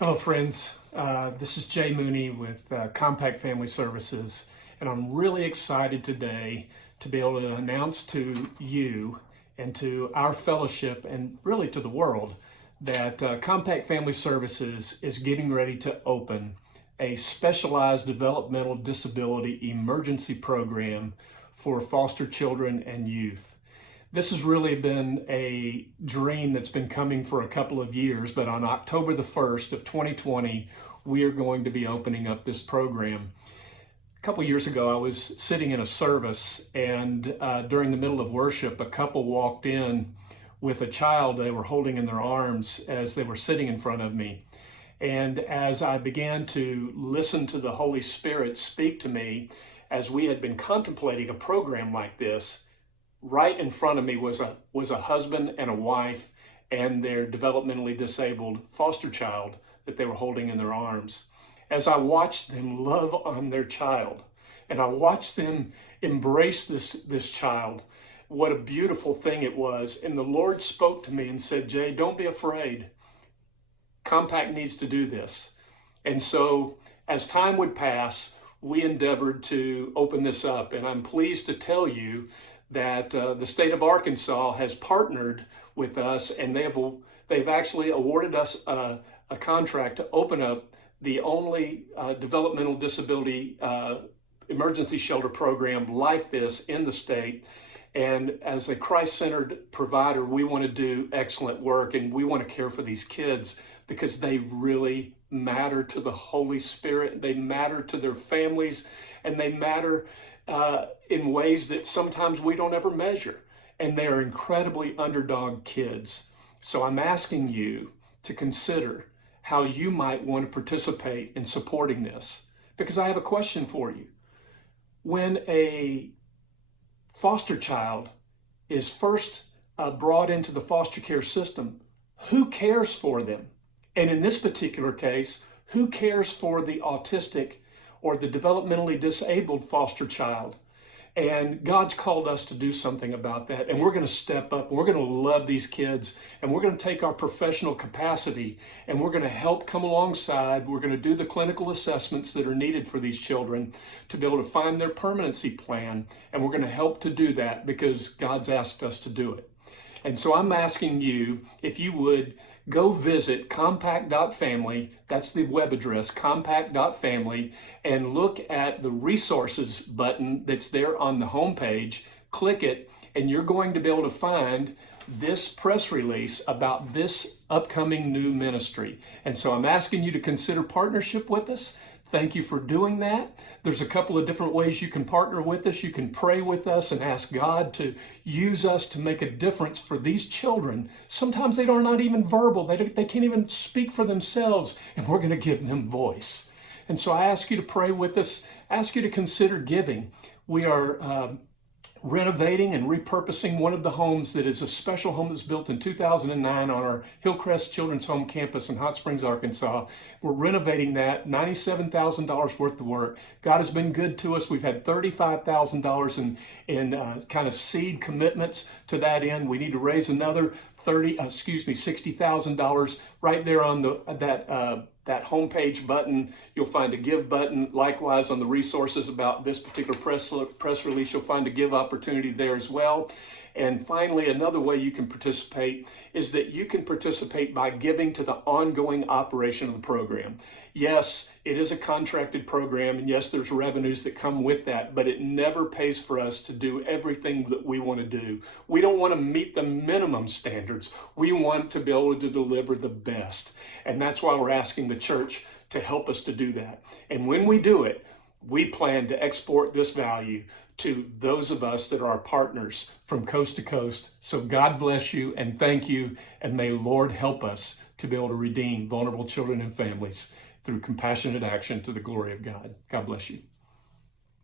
Hello, friends. This is Jay Mooney with Compact Family Services, and I'm really excited today to be able to announce to you and to our fellowship and really to the world that Compact Family Services is getting ready to open a specialized developmental disability emergency program for foster children and youth. This has really been a dream that's been coming for a couple of years, but on October the 1st of 2020, we are going to be opening up this program. A couple of years ago, I was sitting in a service, and during the middle of worship, a couple walked in with a child they were holding in their arms as they were sitting in front of me. And as I began to listen to the Holy Spirit speak to me, as we had been contemplating a program like this, right in front of me was a husband and a wife and their developmentally disabled foster child that they were holding in their arms. As I watched them love on their child and I watched them embrace this child, what a beautiful thing it was. And the Lord spoke to me and said, Jay, don't be afraid. Compact needs to do this. And so as time would pass, we endeavored to open this up. And I'm pleased to tell you that the state of Arkansas has partnered with us, and they've actually awarded us a contract to open up the only developmental disability emergency shelter program like this in the state. And as a Christ-centered provider, we want to do excellent work, and we want to care for these kids because they really matter to the Holy Spirit. They matter to their families, and they matter in ways that sometimes we don't ever measure. And they are incredibly underdog kids. So I'm asking you to consider how you might want to participate in supporting this. Because I have a question for you. When a foster child is first brought into the foster care system, who cares for them? And in this particular case, who cares for the autistic or the developmentally disabled foster child? And God's called us to do something about that. And we're going to step up. And we're going to love these kids. And we're going to take our professional capacity and we're going to help come alongside. We're going to do the clinical assessments that are needed for these children to be able to find their permanency plan. And we're going to help to do that because God's asked us to do it. And so I'm asking you if you would go visit compact.family, that's the web address, compact.family, and look at the resources button that's there on the homepage. Click it, and you're going to be able to find this press release about this upcoming new ministry. And so I'm asking you to consider partnership with us. Thank you for doing that. There's a couple of different ways you can partner with us. You can pray with us and ask God to use us to make a difference for these children. Sometimes they are not even verbal. They can't even speak for themselves, and we're going to give them voice. And so I ask you to pray with us, ask you to consider giving. We are renovating and repurposing one of the homes that is a special home that's built in 2009 on our Hillcrest Children's Home campus in Hot Springs, Arkansas. We're renovating that, $97,000 worth of work. God has been good to us. We've had $35,000 in kind of seed commitments to that end. We need to raise another $60,000 right there on that homepage button. You'll find a give button. Likewise, on the resources about this particular press release, you'll find a give opportunity there as well. And finally, another way you can participate is that you can participate by giving to the ongoing operation of the program. Yes, it is a contracted program, and yes, there's revenues that come with that, but it never pays for us to do everything that we want to do. We don't want to meet the minimum standards. We want to be able to deliver the best. And that's why we're asking the church to help us to do that. And when we do it, we plan to export this value to those of us that are our partners from coast to coast. So God bless you and thank you, and may Lord help us to be able to redeem vulnerable children and families through compassionate action to the glory of God. God bless you.